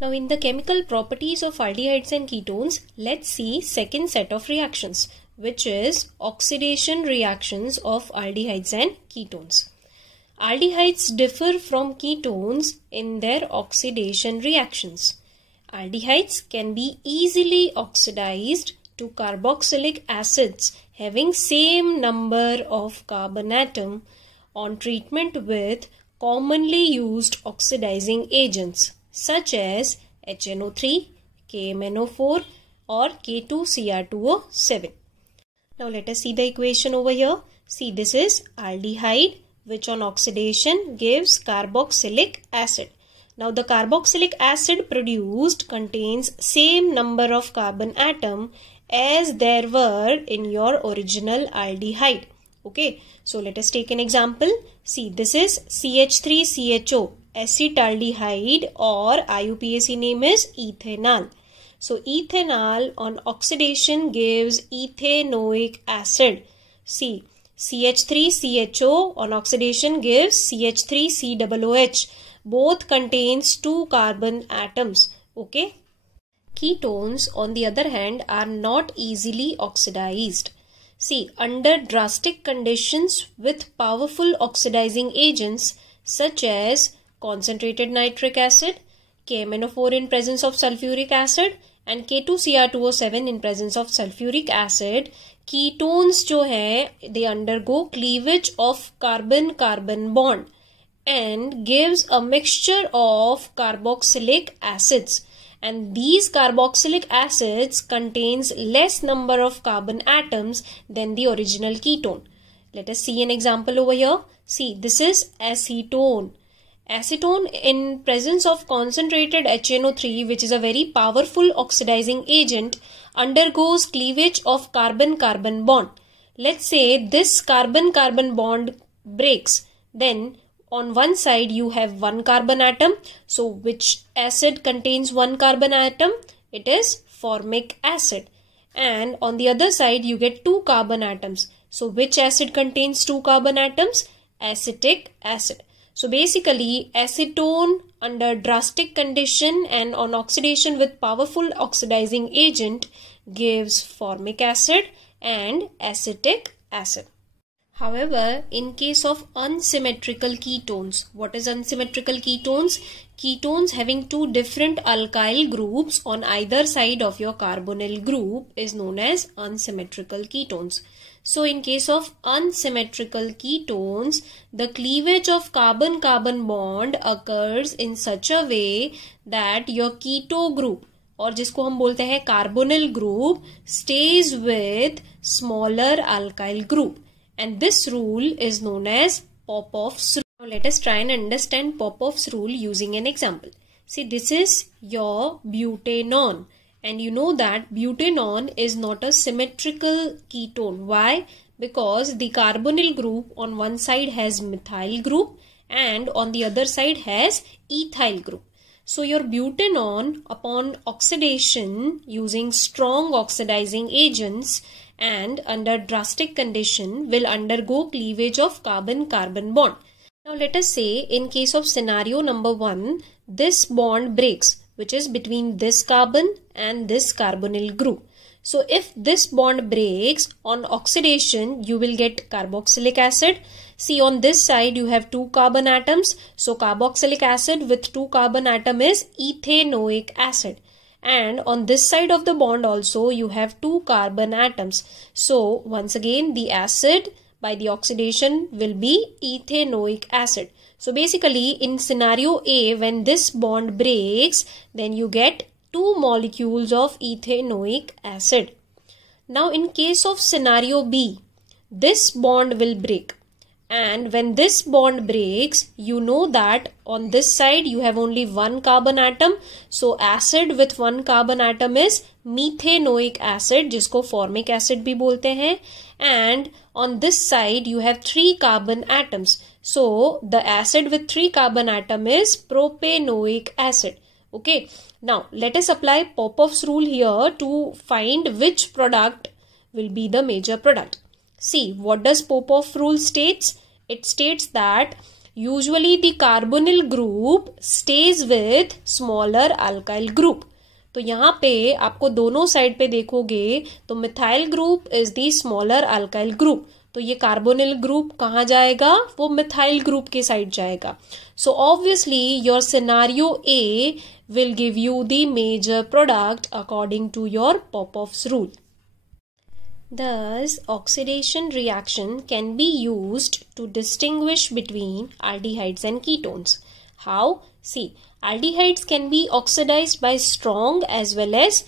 Now in the chemical properties of aldehydes and ketones, let's see second set of reactions, which is oxidation reactions of aldehydes and ketones. Aldehydes differ from ketones in their oxidation reactions. Aldehydes can be easily oxidized to carboxylic acids having same number of carbon atom on treatment with commonly used oxidizing agents such as HNO3, KMNO4 or K2Cr2O7. Now let us see the equation over here. See, this is aldehyde which on oxidation gives carboxylic acid. Now the carboxylic acid produced contains same number of carbon atom as there were in your original aldehyde. Okay, so let us take an example. See, this is CH3CHO, acetaldehyde, or IUPAC name is ethanol. So ethanol on oxidation gives ethanoic acid. See, CH3CHO on oxidation gives CH3COOH. Both contains 2 carbon atoms. Okay. Ketones on the other hand are not easily oxidized. See, under drastic conditions with powerful oxidizing agents such as concentrated nitric acid, KMNO4 in presence of sulfuric acid and K2Cr2O7 in presence of sulfuric acid, ketones जो है, they undergo cleavage of carbon-carbon bond and gives a mixture of carboxylic acids. And these carboxylic acids contains less number of carbon atoms than the original ketone. Let us see an example over here. See, this is acetone. Acetone in presence of concentrated HNO3, which is a very powerful oxidizing agent, undergoes cleavage of carbon-carbon bond. Let's say this carbon-carbon bond breaks. Then on one side you have one carbon atom. So which acid contains one carbon atom? It is formic acid. And on the other side you get 2 carbon atoms. So which acid contains 2 carbon atoms? Acetic acid. So basically acetone under drastic condition and on oxidation with powerful oxidizing agent gives formic acid and acetic acid. However, in case of unsymmetrical ketones, what is unsymmetrical ketones? Ketones having 2 different alkyl groups on either side of your carbonyl group is known as unsymmetrical ketones. So in case of unsymmetrical ketones, the cleavage of carbon-carbon bond occurs in such a way that your keto group और जिसको हम बोलते हैं carbonyl group stays with smaller alkyl group. And this rule is known as Popoff's rule. Now let us try and understand Popoff's rule using an example. See, this is your butanone. And you know that butanone is not a symmetrical ketone. Why? Because the carbonyl group on one side has methyl group and on the other side has ethyl group. So your butanone upon oxidation using strong oxidizing agents and under drastic condition will undergo cleavage of carbon-carbon bond. Now let us say in case of scenario number 1, this bond breaks, which is between this carbon and this carbonyl group. So if this bond breaks on oxidation, you will get carboxylic acid. See, on this side you have 2 carbon atoms. So carboxylic acid with 2 carbon atom is ethanoic acid. And on this side of the bond also you have 2 carbon atoms. So once again the acid by the oxidation will be ethanoic acid. So basically in scenario A, when this bond breaks, then you get 2 molecules of ethanoic acid. Now in case of scenario B, this bond will break. And when this bond breaks, you know that on this side you have only 1 carbon atom. So acid with 1 carbon atom is methanoic acid, जिसको formic acid भी बोलते हैं. And on this side you have 3 carbon atoms. So the acid with 3 carbon atom is propanoic acid. Okay. Now let us apply Popoff's rule here to find which product will be the major product. See, what does Popoff rule states? It states that usually the carbonyl group stays with smaller alkyl group. तो यहाँ पे आपको दोनों side पे देखोगे तो methyl group is the smaller alkyl group. तो ये कार्बोनिल ग्रुप कहाँ जाएगा? वो मिथाइल ग्रुप के साइड जाएगा. So obviously your scenario A will give you the major product according to your Popoff's rule. Thus, oxidation reaction can be used to distinguish between aldehydes and ketones. How? See, aldehydes can be oxidized by strong as well as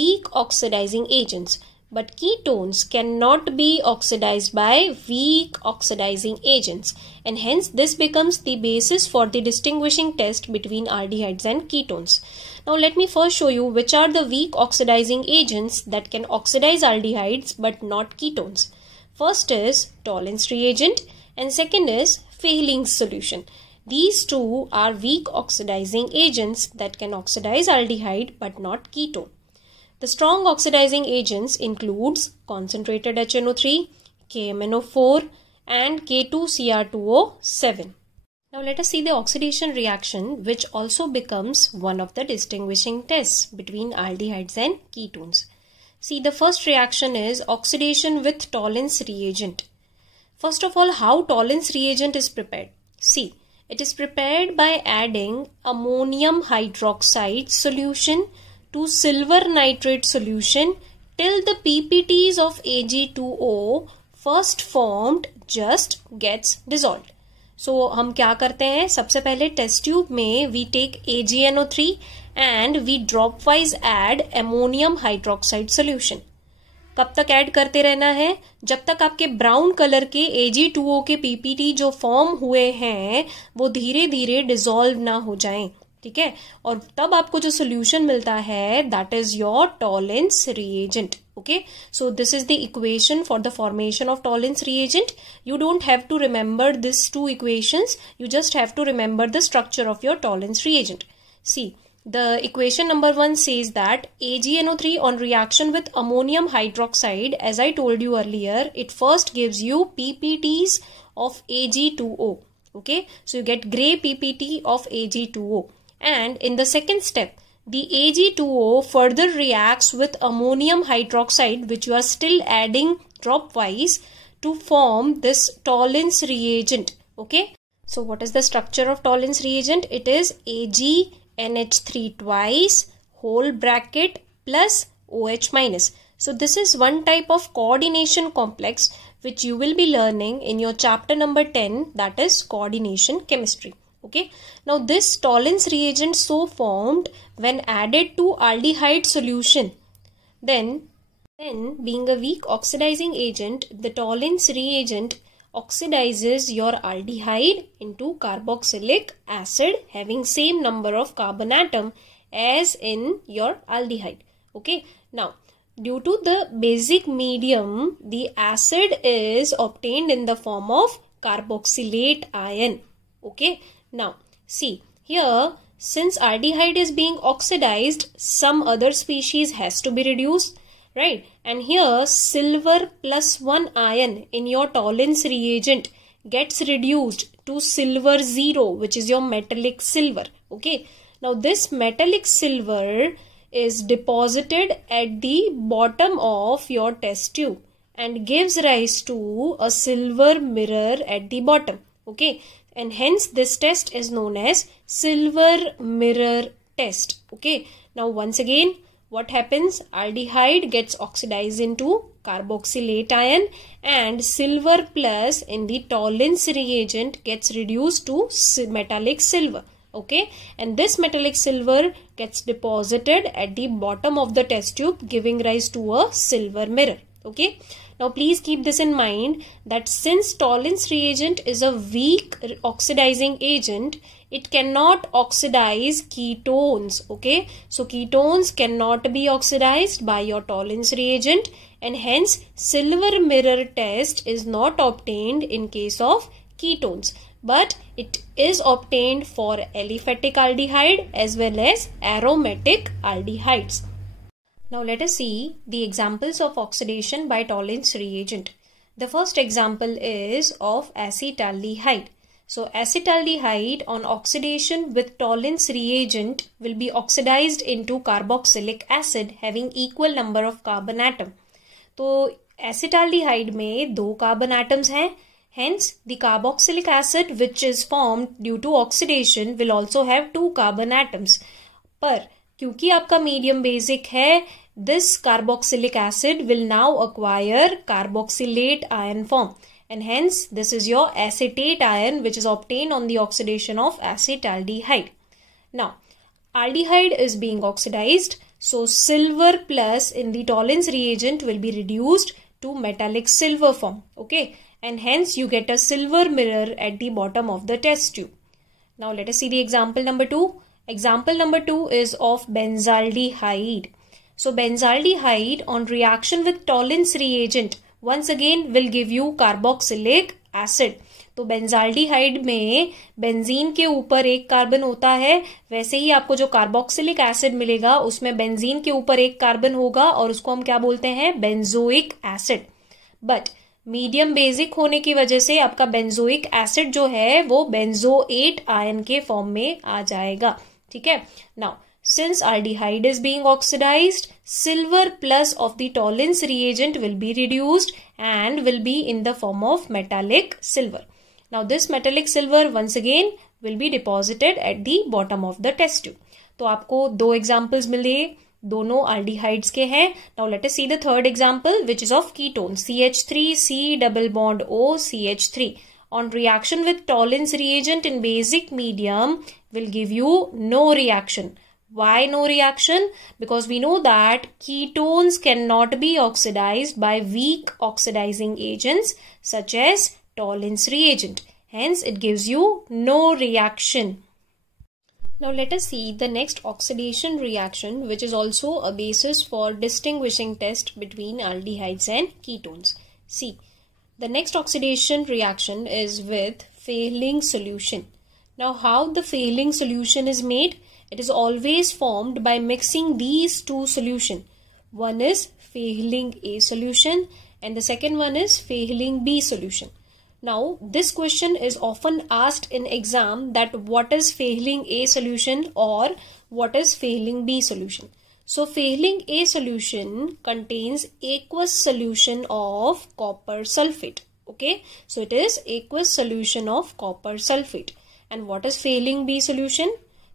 weak oxidizing agents. But ketones cannot be oxidized by weak oxidizing agents, and hence this becomes the basis for the distinguishing test between aldehydes and ketones. Now let me first show you which are the weak oxidizing agents that can oxidize aldehydes but not ketones. First is Tollens reagent and second is Fehling's solution. These two are weak oxidizing agents that can oxidize aldehyde but not ketone. The strong oxidizing agents includes concentrated HNO3, KMNO4 and K2Cr2O7. Now let us see the oxidation reaction which also becomes one of the distinguishing tests between aldehydes and ketones. See, the first reaction is oxidation with Tollens reagent. First of all, how Tollens reagent is prepared? See, it is prepared by adding ammonium hydroxide solution to silver nitrate solution till the PPTs of Ag2O first formed just gets dissolved. So हम क्या करते हैं? सबसे पहले test tube में we take AgNO3 and we drop wise add ammonium hydroxide solution. कब तक add करते रहना है? जब तक आपके ब्राउन कलर के Ag2O के PPT जो फॉर्म हुए हैं वो धीरे धीरे डिसॉल्व ना हो जाएं. ठीक है, और तब आपको जो सोल्यूशन मिलता है that is your Tollens reagent. Okay, so this is the equation for the formation of Tollens reagent. You don't have to remember this two equations, you just have to remember the structure of your Tollens reagent. See, the equation number 1 says that AgNO3 on reaction with ammonium hydroxide, as I told you earlier, it first gives you PPTs of Ag2O. Okay, so you get gray PPT of Ag2O. And in the second step, the Ag2O further reacts with ammonium hydroxide, which you are still adding dropwise, to form this Tollens reagent. Okay, so what is the structure of Tollens reagent? It is AgNH3 twice, whole bracket plus OH minus. So this is one type of coordination complex which you will be learning in your chapter number 10, that is coordination chemistry. Okay, now this Tollens reagent so formed when added to aldehyde solution, then being a weak oxidizing agent, the Tollens reagent oxidizes your aldehyde into carboxylic acid having same number of carbon atom as in your aldehyde. Okay, now due to the basic medium, the acid is obtained in the form of carboxylate ion. Okay, now see here, since aldehyde is being oxidized, some other species has to be reduced, right? And here silver +1 ion in your Tollens reagent gets reduced to silver 0, which is your metallic silver. Okay, now this metallic silver is deposited at the bottom of your test tube and gives rise to a silver mirror at the bottom. Okay, and hence this test is known as silver mirror test. Okay, now once again, what happens? Aldehyde gets oxidized into carboxylate ion and silver plus in the Tollens reagent gets reduced to metallic silver. Okay, and this metallic silver gets deposited at the bottom of the test tube, giving rise to a silver mirror. Okay, now please keep this in mind that since Tollens reagent is a weak oxidizing agent, it cannot oxidize ketones. Okay, so ketones cannot be oxidized by your Tollens reagent, and hence silver mirror test is not obtained in case of ketones, but it is obtained for aliphatic aldehyde as well as aromatic aldehydes. Now let us see the examples of oxidation by Tollens reagent. The first example is of acetaldehyde. So acetaldehyde on oxidation with Tollens reagent will be oxidized into carboxylic acid having equal number of carbon atom. तो acetaldehyde में 2 carbon atoms हैं. Hence, the carboxylic acid which is formed due to oxidation will also have 2 carbon atoms. पर क्योंकि आपका medium basic है, this carboxylic acid will now acquire carboxylate ion form. And hence, this is your acetate ion which is obtained on the oxidation of acetaldehyde. Now, aldehyde is being oxidized. So, silver plus in the Tollens reagent will be reduced to metallic silver form. Okay. And hence you get a silver mirror at the bottom of the test tube. Now let us see the example number 2. Example number 2 is of benzaldehyde. So benzaldehyde on reaction with Tollens reagent once again will give you carboxylic acid. तो benzaldehyde में benzene के ऊपर एक carbon होता है, वैसे ही आपको जो कार्बोक्सिलिक एसिड मिलेगा उसमें बेंजीन के ऊपर एक कार्बन होगा और उसको हम क्या बोलते हैं, benzoic acid. But medium basic होने की वजह से आपका बेंजोइक एसिड जो है वो बेंजोएट आयन के फॉर्म में आ जाएगा. ठीक है. Now since aldehyde is being oxidized, silver plus of the Tollens reagent will be reduced and will be in the form of metallic silver. Now this metallic silver once again will be deposited at the bottom of the test tube. तो आपको 2 examples मिले, दोनों aldehydes के हैं. Now let us see the third example which is of ketone CH3C double bond O CH3 on reaction with Tollens reagent in basic medium will give you no reaction. Why no reaction? Because we know that ketones cannot be oxidized by weak oxidizing agents such as Tollens reagent. Hence it gives you no reaction. Now let us see the next oxidation reaction which is also a basis for distinguishing test between aldehydes and ketones. See, the next oxidation reaction is with Fehling solution. Now how the Fehling solution is made? It is always formed by mixing these 2 solutions. One is Fehling A solution and the second one is Fehling B solution. Now, this question is often asked in exam that what is Fehling A solution or what is Fehling B solution. So, Fehling A solution contains aqueous solution of copper sulfate. Okay, so it is aqueous solution of copper sulfate. And what is Fehling B solution?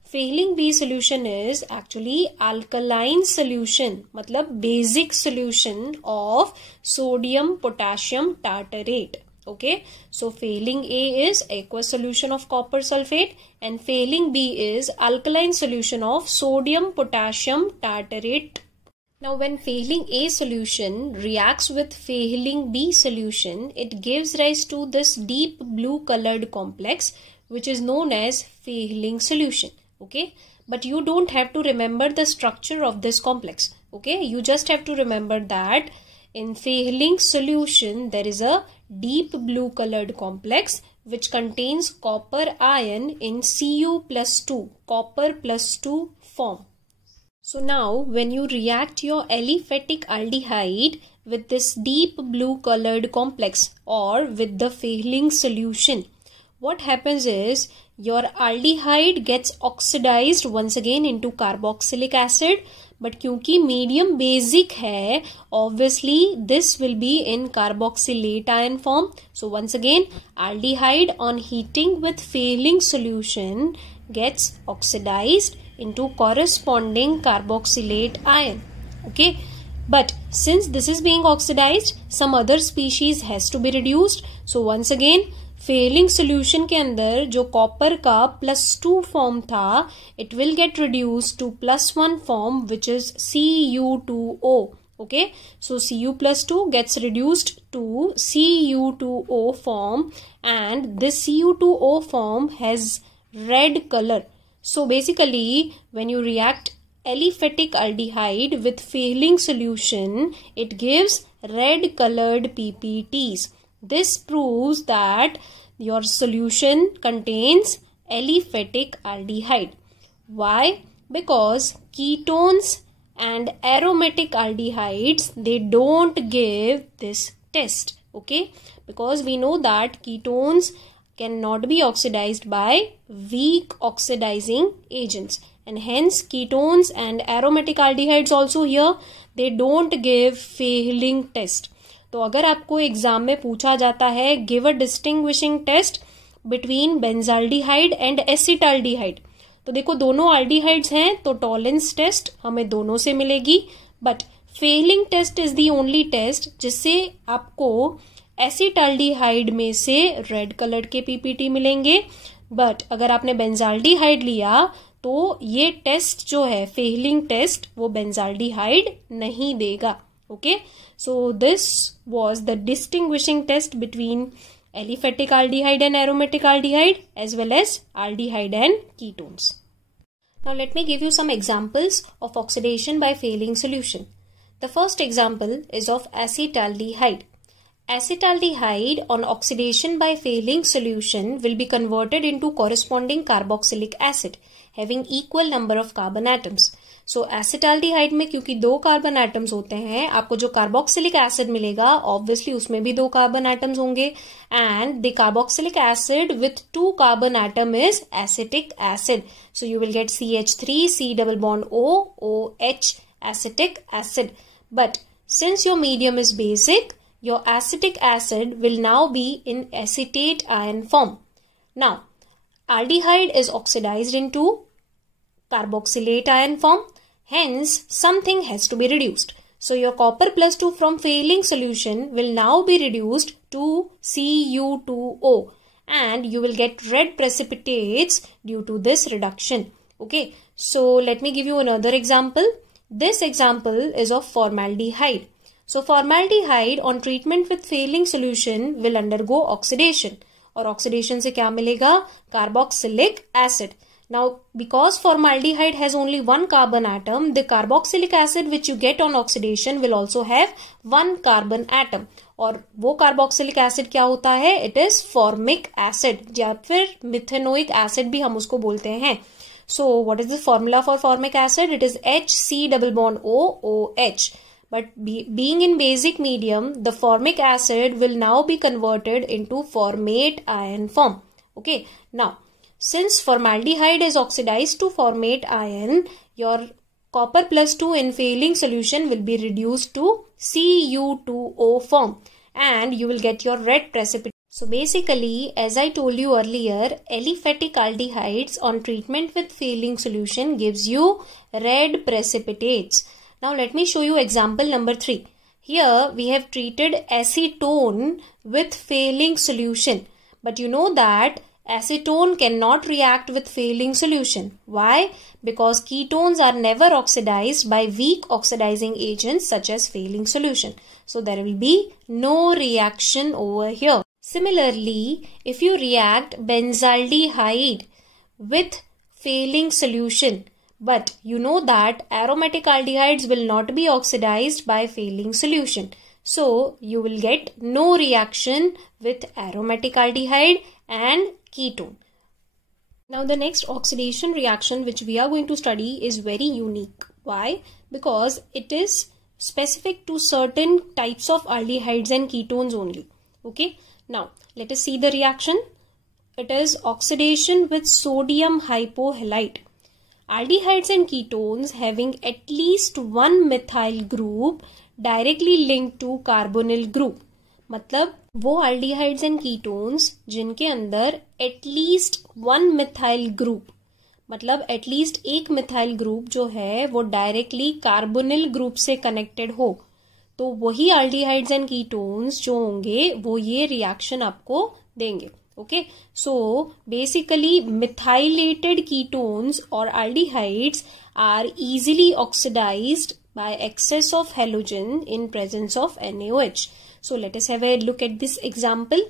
Fehling B solution is actually alkaline solution, matlab basic solution of sodium potassium tartarate. Okay, so Fehling A is aqueous solution of copper sulfate and Fehling B is alkaline solution of sodium potassium tartarate. Now when Fehling A solution reacts with Fehling B solution, it gives rise to this deep blue colored complex which is known as Fehling solution. Okay, but you don't have to remember the structure of this complex. Okay, you just have to remember that in Fehling solution there is a deep blue colored complex which contains copper ion in Cu+2, copper +2 form. So now when you react your aliphatic aldehyde with this deep blue colored complex or with the Fehling solution, what happens is your aldehyde gets oxidized once again into carboxylic acid, but क्योंकि medium basic है, obviously this will be in carboxylate ion form. So once again aldehyde on heating with Fehling solution gets oxidized into corresponding carboxylate ion. Okay, but since this is being oxidized, some other species has to be reduced. So once again Fehling solution के अंदर जो copper का +2 form था, it will get reduced to +1 form which is Cu2O. Okay, so Cu+2 gets reduced to Cu2O form and this Cu2O form has red color. So basically when you react aliphatic aldehyde with Fehling solution, it gives red colored PPTs. This proves that your solution contains aliphatic aldehyde. Why? Because ketones and aromatic aldehydes, they don't give this test. Okay, because we know that ketones cannot be oxidized by weak oxidizing agents, and hence ketones and aromatic aldehydes also here, they don't give Fehling test. तो अगर आपको exam में पूछा जाता है give a distinguishing test between benzaldehyde and acetaldehyde, तो देखो दोनों आल्डिहाइड्स हैं तो टॉलेंस टेस्ट हमें दोनों से मिलेगी, but Fehling test is the only test जिससे आपको एसिटाल्डिहाइड में से रेड कलर के पीपीटी मिलेंगे, बट अगर आपने बेंजाल्डिहाइड लिया तो ये टेस्ट जो है फेलिंग टेस्ट वो बेंजाल्डिहाइड नहीं देगा. Okay, so this was the distinguishing test between aliphatic aldehyde and aromatic aldehyde as well as aldehyde and ketones. Now let me give you some examples of oxidation by failing solution. The first example is of acetaldehyde. Acetaldehyde on oxidation by failing solution will be converted into corresponding carboxylic acid having equal number of carbon atoms. So acetaldehyde में क्योंकि 2 carbon atoms होते हैं, आपको जो carboxylic acid मिलेगा obviously उसमें भी 2 carbon atoms होंगे, and the carboxylic acid with 2 carbon atom is acetic acid. So you will get CH3 C double bond O OH acetic acid. But since your medium is basic, your acetic acid will now be in acetate ion form. Now aldehyde is oxidized into carboxylate ion form. Hence, something has to be reduced. So, your copper plus 2 from failing solution will now be reduced to Cu2O, and you will get red precipitates due to this reduction. Okay, so let me give you another example. This example is of formaldehyde. So, formaldehyde on treatment with failing solution will undergo oxidation. और oxidation से क्या मिलेगा? Carboxylic acid. Now, because formaldehyde has only 1 carbon atom, the carboxylic acid which you get on oxidation will also have 1 carbon atom. और वो carboxylic acid क्या होता है? It is formic acid, या फिर मिथेनोइक acid भी हम उसको बोलते हैं. So, what is the formula for formic acid? It is HC double bond O OH. But being in basic medium, the formic acid will now be converted into formate ion form. Okay, now since formaldehyde is oxidized to formate ion, your copper plus 2 in failing solution will be reduced to Cu2O form, and you will get your red precipitate. So basically, as I told you earlier, aliphatic aldehydes on treatment with failing solution gives you red precipitates. Now let me show you example number 3. Here we have treated acetone with failing solution, but you know that acetone cannot react with failing solution. Why? Because ketones are never oxidized by weak oxidizing agents such as failing solution. So there will be no reaction over here. Similarly, if you react benzaldehyde with failing solution, but you know that aromatic aldehydes will not be oxidized by failing solution. So you will get no reaction with aromatic aldehyde and ketone. Now the next oxidation reaction which we are going to study is very unique. Why? Because it is specific to certain types of aldehydes and ketones only. Okay. Now let us see the reaction. It is oxidation with sodium hypohalite. Aldehydes and ketones having at least one methyl group directly linked to carbonyl group. मतलब वो aldehydes and ketones जिनके अंदर at least 1 methyl group, मतलब at least एक methyl group जो है वो directly carbonyl group से कनेक्टेड हो, तो वही aldehydes and ketones जो होंगे वो ये रिएक्शन आपको देंगे. Okay, so basically methylated ketones और aldehydes are easily oxidised by excess of halogen in presence of NaOH. So let us have a look at this example.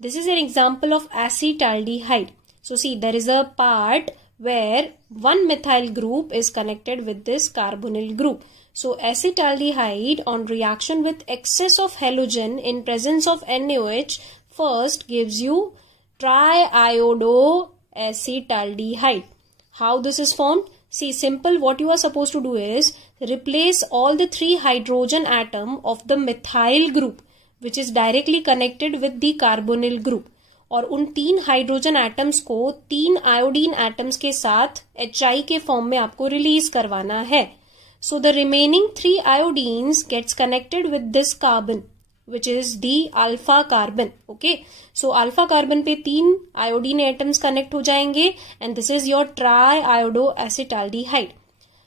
This is an example of acetaldehyde. So see, there is a part where one methyl group is connected with this carbonyl group. So acetaldehyde on reaction with excess of halogen in presence of NaOH first gives you triiodoacetaldehyde. How this is formed? See, simple, what you are supposed to do is replace all the 3 hydrogen atom of the methyl group which is directly connected with the carbonyl group. और उन 3 hydrogen atoms को 3 iodine atoms के साथ HI के form में आपको release करवाना है. So the remaining 3 iodines gets connected with this carbon, which is the alpha carbon. Okay, so alpha carbon पे 3 iodine atoms connect हो जाएंगे and this is your triiodoacetaldehyde.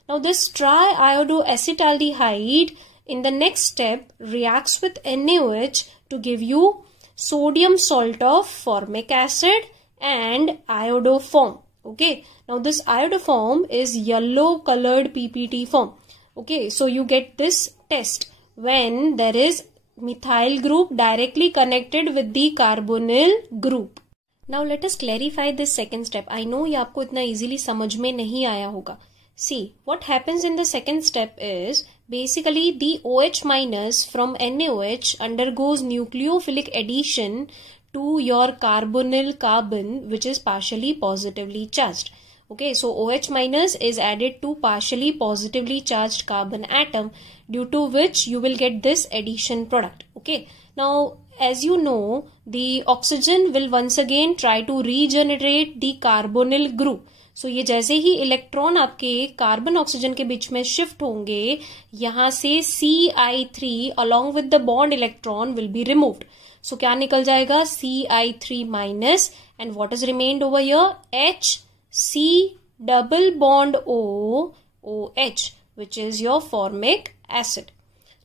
Now this triiodoacetaldehyde in the next step reacts with NaOH to give you sodium salt of formic acid and iodoform. Okay, now this iodoform is yellow colored PPT form. Okay, so you get this test when there is methyl group directly connected with the carbonyl group. Now let us clarify this second step. I know ये आपको इतना easily समझ में नहीं आया होगा. See, what happens in the second step is basically the OH minus from NaOH undergoes nucleophilic addition to your carbonyl carbon which is partially positively charged. Okay, so OH minus is added to partially positively charged carbon atom due to which you will get this addition product. Okay, now as you know the oxygen will once again try to regenerate the carbonyl group. So ये जैसे ही electron आपके carbon oxygen के बीच में shift होंगे यहाँ से Ci3 along with the bond electron will be removed. So क्या निकल जाएगा Ci3 minus and what is remained over here HC double bond OH which is your formic acid.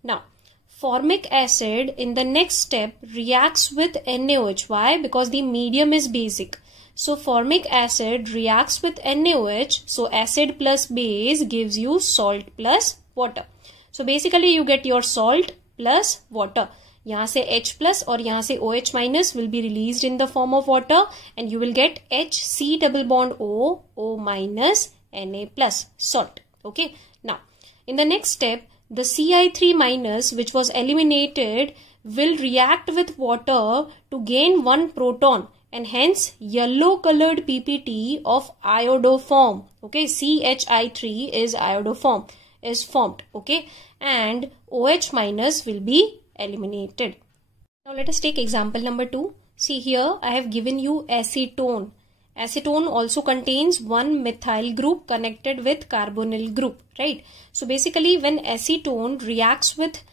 Now formic acid in the next step reacts with NaOH. Why? Because the medium is basic. So formic acid reacts with NaOH. So acid plus base gives you salt plus water. So basically you get your salt plus water. यहाँ से H plus और यहाँ से OH minus will be released in the form of water and you will get HC double bond O minus Na plus salt. Okay. Now in the next step the Ci3 minus which was eliminated will react with water to gain one proton and hence yellow colored PPT of iodoform. Okay, CHI3 is iodoform is formed. Okay, and OH minus will be eliminated. Now let us take example number 2. See here I have given you acetone. Acetone also contains one methyl group connected with carbonyl group, right? So basically when acetone reacts with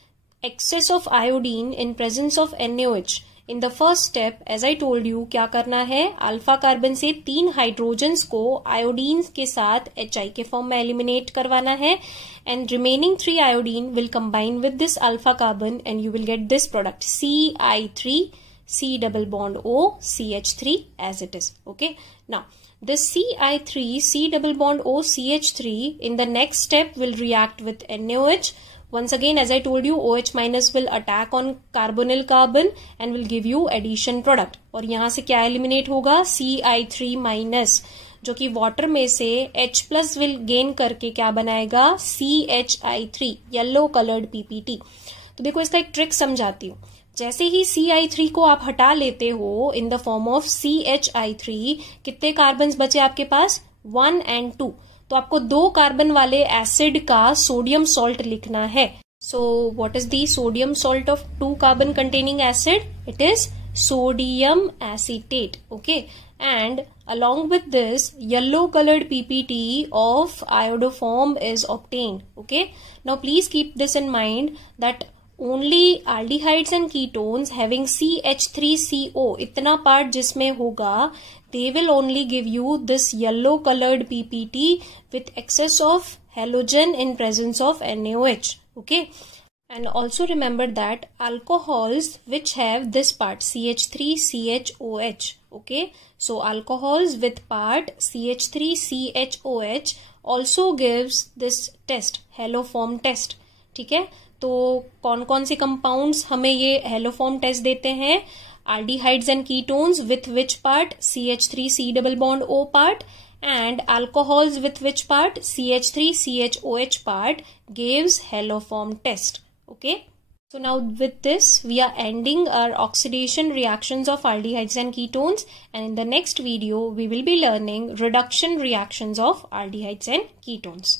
excess of iodine in presence of NaOH, in the first step as I told you क्या करना है alpha carbon से 3 hydrogens को iodine के साथ HI के form में eliminate करवाना है and remaining 3 iodine will combine with this alpha carbon and you will get this product Ci3 C double bond O CH3 as it is. Okay, now this Ci3 C double bond O CH3 in the next step will react with NaOH. Once again as I told you OH minus will attack on carbonyl carbon and will give you addition product. और यहाँ से क्या eliminate होगा Ci3 minus जो कि water में से H plus will gain करके क्या बनाएगा CHI3 yellow colored PPT. तो देखो इसका एक ट्रिक समझाती हूँ. जैसे ही Ci3 को आप हटा लेते हो in the form of CHI3 कितने कार्बन्स बचे आपके पास 1 and 2. तो आपको 2 कार्बन वाले एसिड का सोडियम सॉल्ट लिखना है. So what is the sodium salt of 2 carbon containing acid? It is sodium acetate. Okay, and along with this yellow colored PPT of iodoform is obtained. Okay, now please keep this in mind that only aldehydes and ketones having CH3CO इतना part जिसमें होगा they will only give you this yellow colored PPT with excess of halogen in presence of NaOH. Okay, and also remember that alcohols which have this part CH3CHOH. Okay, so alcohols with part CH3CHOH also gives this test haloform test. ठीक है, तो कौन कौन से compounds हमें ये haloform test देते हैं? aldehydes and ketones with which part CH3C double bond O part and alcohols with which part CH3CHOH part gives haloform test. Okay, so now with this we are ending our oxidation reactions of aldehydes and ketones, and in the next video we will be learning reduction reactions of aldehydes and ketones.